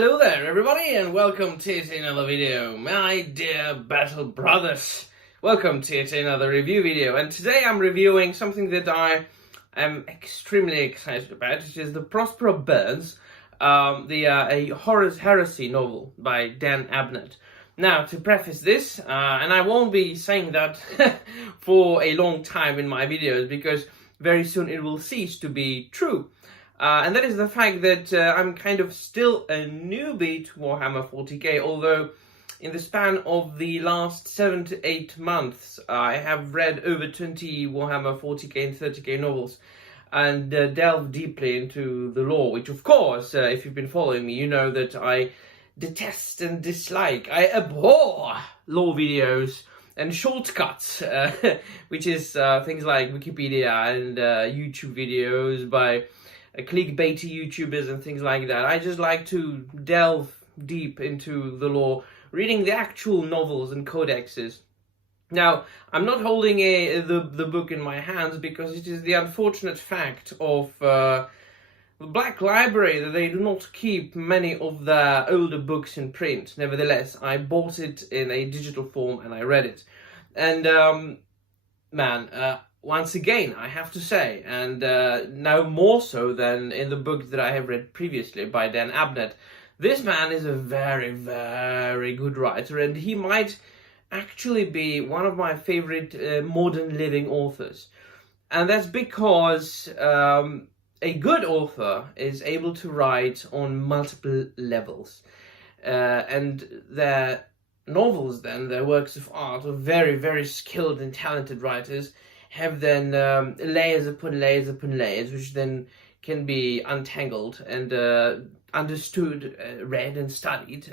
Hello there everybody and welcome to yet another video, my dear battle brothers. Welcome to yet another review video, and today I'm reviewing something that I am extremely excited about, which is the Prospero Burns, a Horus Heresy novel by Dan Abnett. Now, to preface this, and I won't be saying that for a long time in my videos because very soon it will cease to be true. And that is the fact that I'm kind of still a newbie to Warhammer 40k, although in the span of the last 7 to 8 months, I have read over 20 Warhammer 40k and 30k novels and delved deeply into the lore, which of course, if you've been following me, you know that I detest and dislike, I abhor lore videos and shortcuts, which is things like Wikipedia and YouTube videos by clickbaity YouTubers and things like that. I just like to delve deep into the lore, reading the actual novels and codexes. Now, I'm not holding the book in my hands because it is the unfortunate fact of the Black Library that they do not keep many of the older books in print. Nevertheless, I bought it in a digital form and I read it. And once again, I have to say, and now more so than in the book that I have read previously by Dan Abnett, this man is a very, very good writer, and he might actually be one of my favorite modern living authors. And that's because a good author is able to write on multiple levels. And their novels, then, their works of art of very, very skilled and talented writers, have then layers upon layers upon layers, which then can be untangled and understood, read and studied,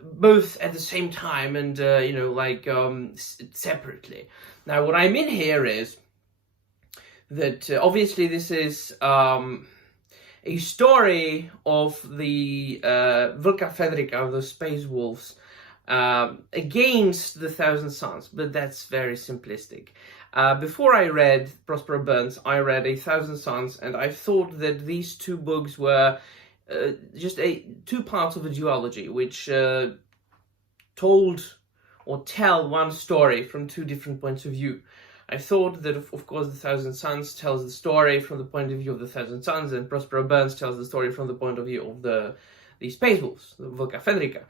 both at the same time and, separately. Now, what I mean here is that obviously this is a story of the Vulca Federica, the Space Wolves, against the Thousand Suns, but that's very simplistic. Before I read Prospero Burns, I read A Thousand Suns, and I thought that these two books were just two parts of a duology, which told or tell one story from two different points of view. I thought that, of course, The Thousand Suns tells the story from the point of view of the Thousand Suns, and Prospero Burns tells the story from the point of view of the Space Wolves, the Vulca Federica.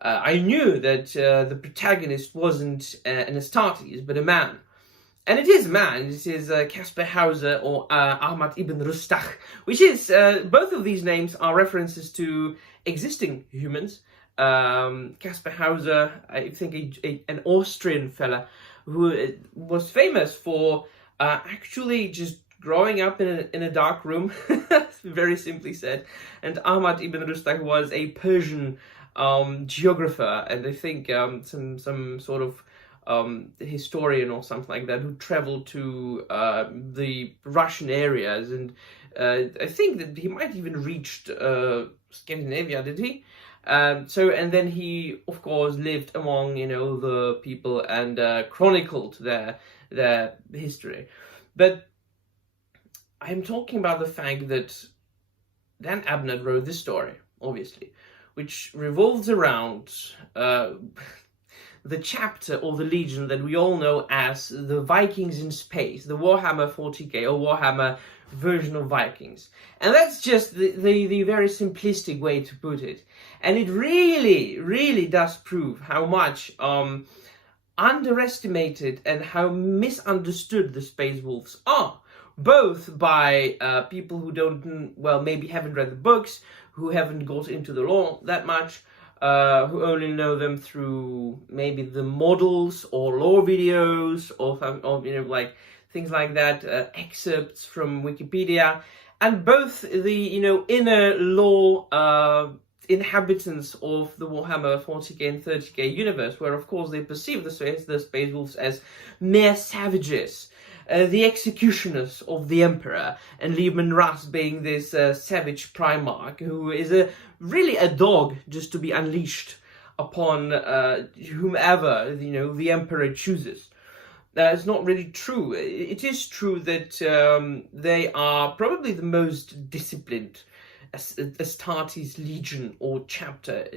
I knew that the protagonist wasn't an Astartes, but a man. And it is a man. It is Caspar Hauser or Ahmad ibn Rustach, which is, both of these names are references to existing humans. Caspar Hauser, I think an Austrian fella who was famous for actually just growing up in a dark room, very simply said. And Ahmad ibn Rustach was a Persian geographer, and I think some sort of historian or something like that, who traveled to the Russian areas, and I think that he might even reached Scandinavia, did he? And then he, of course, lived among, the people and chronicled their history. But I'm talking about the fact that Dan Abnett wrote this story, obviously, which revolves around the chapter or the legion that we all know as the Vikings in space, the Warhammer 40k or Warhammer version of Vikings. And that's just the very simplistic way to put it. And it really, really does prove how much underestimated and how misunderstood the Space Wolves are, both by people who maybe haven't read the books, who haven't got into the lore that much, who only know them through maybe the models or lore videos or things like that, excerpts from Wikipedia, and both the inner lore inhabitants of the Warhammer 40k and 30k universe, where of course they perceive the Space Wolves as mere savages, the executioners of the Emperor, and Liebman Russ being this savage Primarch who is really a dog just to be unleashed upon whomever the Emperor chooses. That's not really true. It is true that they are probably the most disciplined Astartes legion or chapter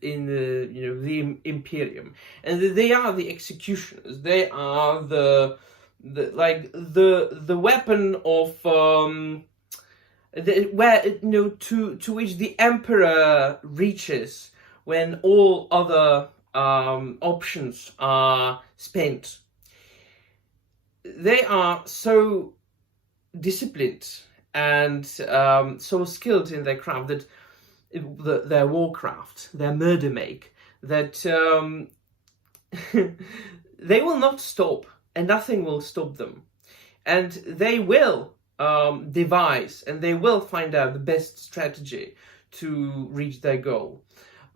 in the the Imperium, and they are the executioners. They are the weapon of where to which the Emperor reaches when all other options are spent. They are so disciplined and so skilled in their craft, that their warcraft, their murder make, that they will not stop, and nothing will stop them, and they will devise, and they will find out the best strategy to reach their goal.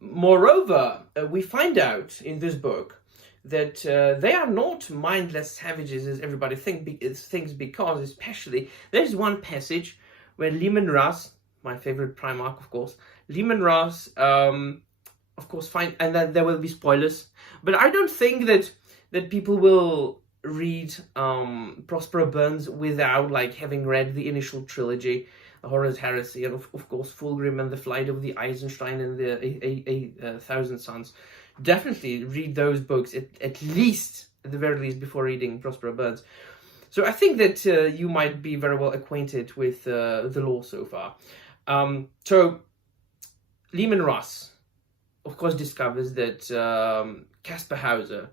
Moreover, we find out in this book that they are not mindless savages as everybody thinks, because especially there's one passage where Leman Russ, my favorite Primarch, of course, Leman Russ, of course, and then there will be spoilers, but I don't think that people will read Prospero Burns without having read the initial trilogy, the Horus Heresy, and of course Fulgrim and the Flight of the Eisenstein and the Thousand Suns. Definitely read those books at the very least before reading Prospero Burns. So I think that you might be very well acquainted with the lore so far. So Leman Russ, of course, discovers that Caspar Hauser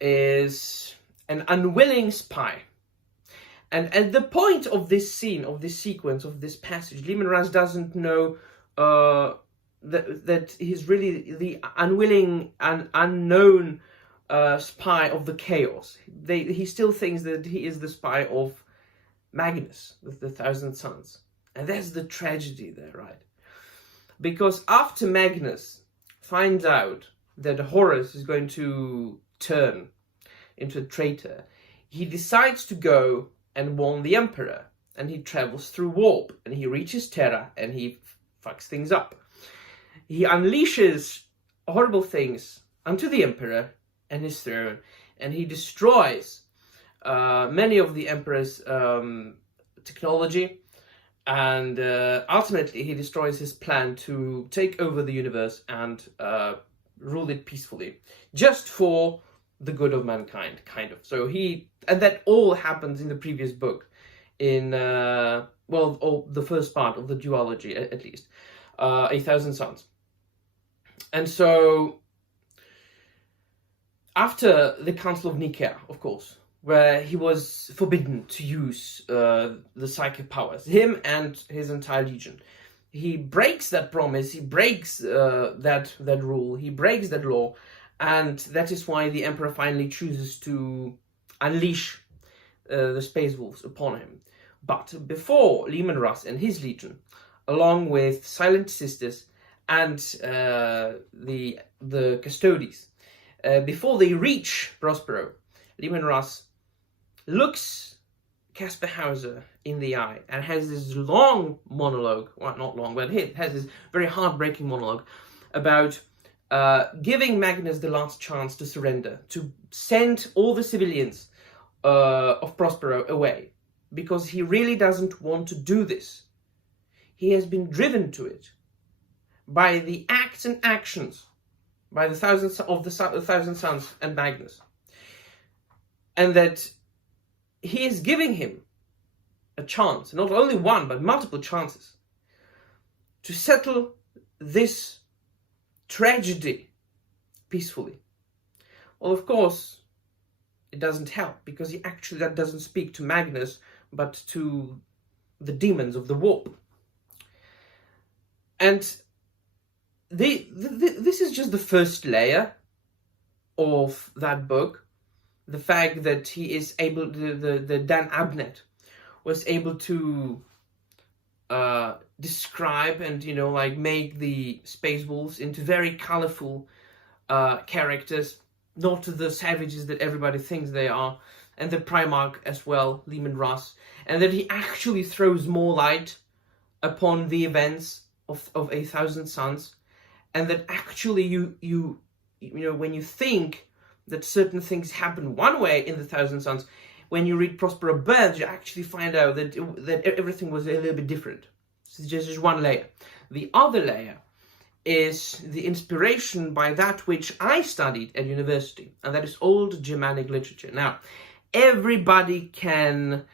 is an unwilling spy. And at the point of this scene, of this sequence, of this passage, Leman Russ doesn't know that he's really the unwilling and unknown spy of the chaos. He still thinks that he is the spy of Magnus, with the Thousand Suns. And that's the tragedy there, right? Because after Magnus finds out that Horus is going to turn into a traitor, he decides to go and warn the Emperor, and he travels through warp, and he reaches Terra, and he fucks things up. He unleashes horrible things onto the Emperor and his throne, and he destroys many of the Emperor's technology, and ultimately he destroys his plan to take over the universe and rule it peacefully, just for the good of mankind, kind of. So and that all happens in the previous book, in the first part of the duology, at least, A Thousand Suns. And so after the Council of Nicaea, of course, where he was forbidden to use the psychic powers, him and his entire legion, he breaks that promise, he breaks that rule, he breaks that law, and that is why the Emperor finally chooses to unleash the Space Wolves upon him. But before Leman Russ and his legion, along with Silent Sisters and the Custodes, before they reach Prospero, Leman Russ looks Caspar Hauser in the eye and has this long monologue, well, not long, but he has this very heartbreaking monologue about giving Magnus the last chance to surrender, to send all the civilians of Prospero away, because he really doesn't want to do this. He has been driven to it by the acts and actions by the Thousand Suns and Magnus, and that he is giving him a chance, not only one, but multiple chances, to settle this tragedy peacefully. Well, of course, it doesn't help, because that doesn't speak to Magnus, but to the demons of the warp. And this is just the first layer of that book. The fact that he is able, the Dan Abnett was able to describe and make the Space Wolves into very colorful characters, not the savages that everybody thinks they are, and the Primarch as well, Leman Russ, and that he actually throws more light upon the events of A Thousand Suns, and that actually you when you think that certain things happen one way in the Thousand Suns, when you read Prospero Burns, you actually find out that everything was a little bit different. It's just one layer. The other layer is the inspiration by that which I studied at university, and that is Old Germanic literature. Now, everybody can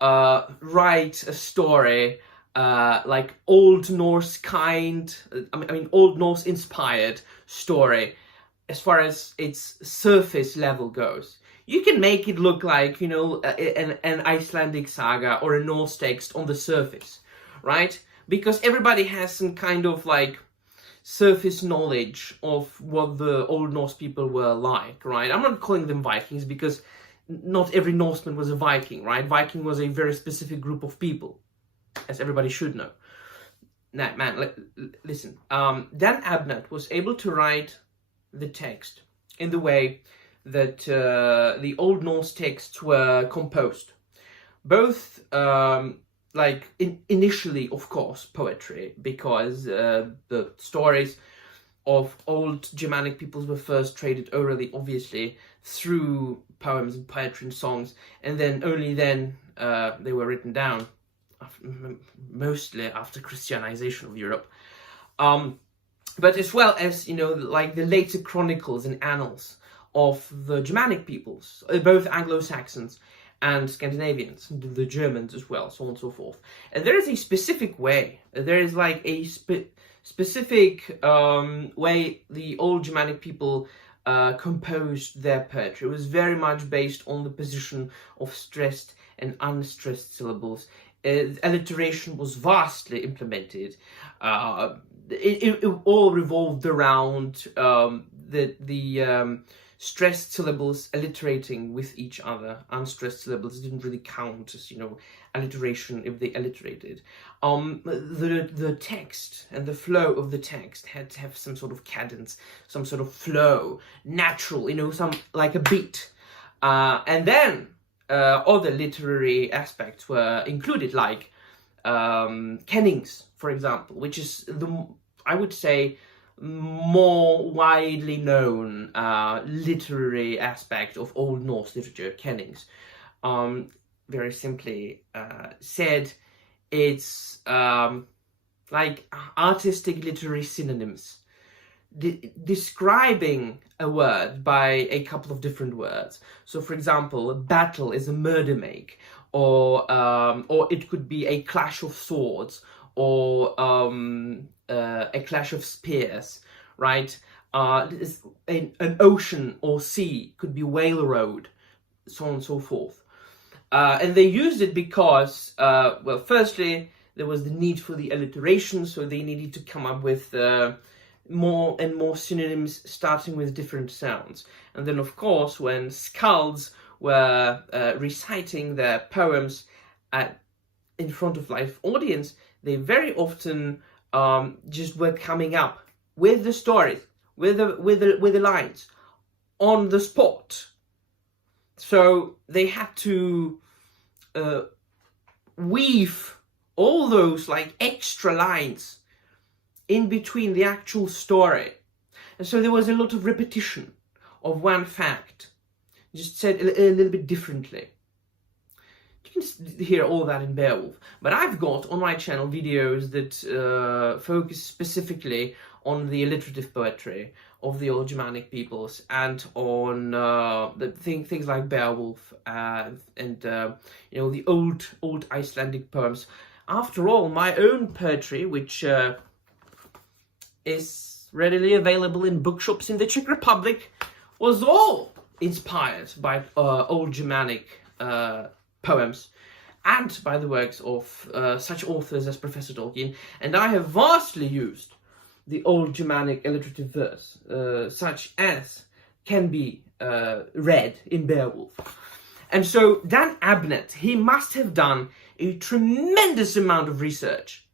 write a story like Old Norse kind, Old Norse inspired story as far as its surface level goes. You can make it look like, you know, an Icelandic saga or a Norse text on the surface, right? Because everybody has some kind of like surface knowledge of what the Old Norse people were like, right? I'm not calling them Vikings because not every Norseman was a Viking, right? Viking was a very specific group of people, as everybody should know. Now, man, listen. Dan Abnett was able to write the text in the way that the Old Norse texts were composed. Both, initially, of course, poetry, because the stories of old Germanic peoples were first traded orally, obviously, through poems and poetry and songs, and then only then they were written down, mostly after Christianization of Europe. But as well as, you know, like the later chronicles and annals of the Germanic peoples, both Anglo-Saxons and Scandinavians, the Germans as well, so on and so forth. And there is a specific way, there is like a specific way the old Germanic people composed their poetry. It was very much based on the position of stressed and unstressed syllables. Alliteration was vastly implemented. It all revolved around the stressed syllables alliterating with each other. Unstressed syllables didn't really count as, you know, alliteration if they alliterated. The text and the flow of the text had to have some sort of cadence, some sort of flow, natural, you know, some like a beat. And then other literary aspects were included, like kennings, for example, which is I would say, more widely known literary aspect of Old Norse literature, kennings. Very simply said, it's like artistic literary synonyms describing a word by a couple of different words. So, for example, a battle is a murder make, or it could be a clash of swords, or a clash of spears, right? An ocean or sea could be whale road, so on and so forth. And they used it because, well, firstly, there was the need for the alliteration, so they needed to come up with more and more synonyms starting with different sounds. And then, of course, when skalds were reciting their poems in front of live audience, they very often just were coming up with the stories, with the lines on the spot. So they had to weave all those like extra lines in between the actual story. And so there was a lot of repetition of one fact, just said a little bit differently. You can hear all that in Beowulf. But I've got on my channel videos that focus specifically on the alliterative poetry of the old Germanic peoples, and on the things like Beowulf and you know, the old Icelandic poems. After all, my own poetry, which is readily available in bookshops in the Czech Republic, was all inspired by old Germanic poems, and by the works of such authors as Professor Tolkien. And I have vastly used the old Germanic alliterative verse, such as can be read in Beowulf. And so Dan Abnett, he must have done a tremendous amount of research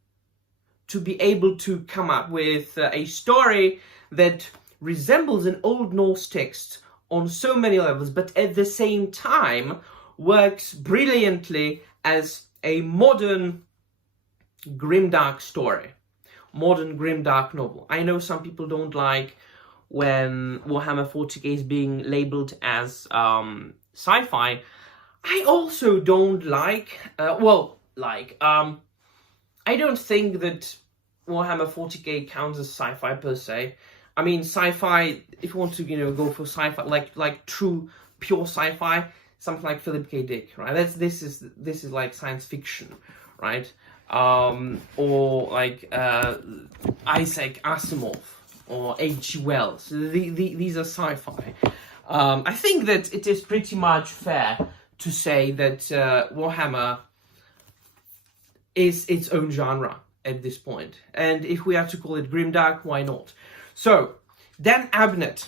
to be able to come up with a story that resembles an Old Norse text on so many levels, but at the same time works brilliantly as a modern grimdark story, modern grimdark novel. I know some people don't like when Warhammer 40k is being labeled as sci-fi. I also don't like, I don't think that Warhammer 40k counts as sci-fi per se. I mean, sci-fi, if you want to, go for sci-fi, like true, pure sci-fi, something like Philip K. Dick, right? This is like science fiction, right? Or like Isaac Asimov or H.G. Wells. These are sci-fi. I think that it is pretty much fair to say that Warhammer is its own genre at this point. And if we have to call it grimdark, why not? So, Dan Abnett.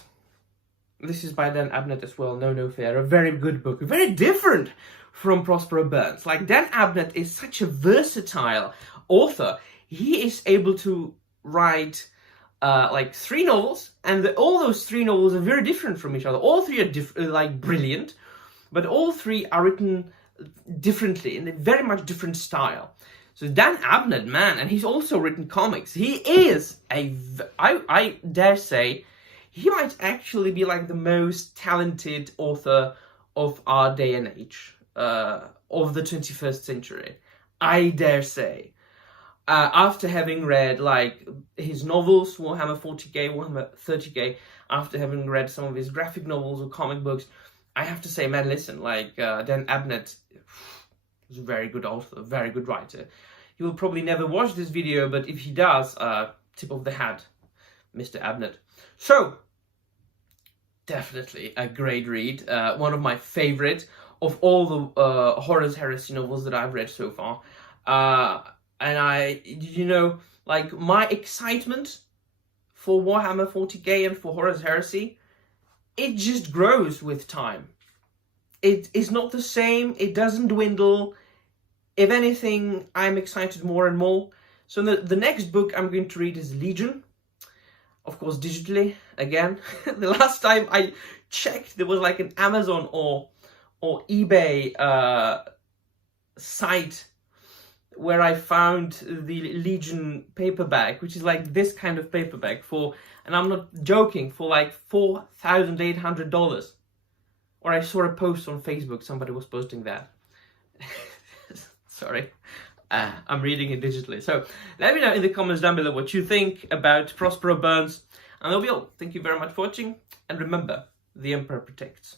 This is by Dan Abnett as well, No Fear. A very good book. Very different from Prospero Burns. Like, Dan Abnett is such a versatile author. He is able to write like 3 novels, and all those 3 novels are very different from each other. All 3 are like brilliant, but all 3 are written differently in a very much different style. So Dan Abnett, man, and he's also written comics. He is I dare say, he might actually be like the most talented author of our day and age, of the 21st century. I dare say. After having read like his novels, Warhammer 40k, Warhammer 30k, after having read some of his graphic novels or comic books, I have to say, man, listen, like Dan Abnett is a very good author, very good writer. He will probably never watch this video, but if he does, tip of the hat, Mr. Abnett. So, definitely a great read, one of my favorite of all the Horus Heresy novels that I've read so far. And like my excitement for Warhammer 40k and for Horus Heresy, it just grows with time. It is not the same, it doesn't dwindle. If anything, I'm excited more and more. So the next book I'm going to read is Legion. Of course, digitally, again. The last time I checked, there was like an Amazon or eBay site where I found the Legion paperback, which is like this kind of paperback for, and I'm not joking, for like $4,800. Or I saw a post on Facebook, somebody was posting that. Sorry, I'm reading it digitally. So let me know in the comments down below what you think about Prospero Burns. And that'll be all. Thank you very much for watching. And remember, the Emperor protects.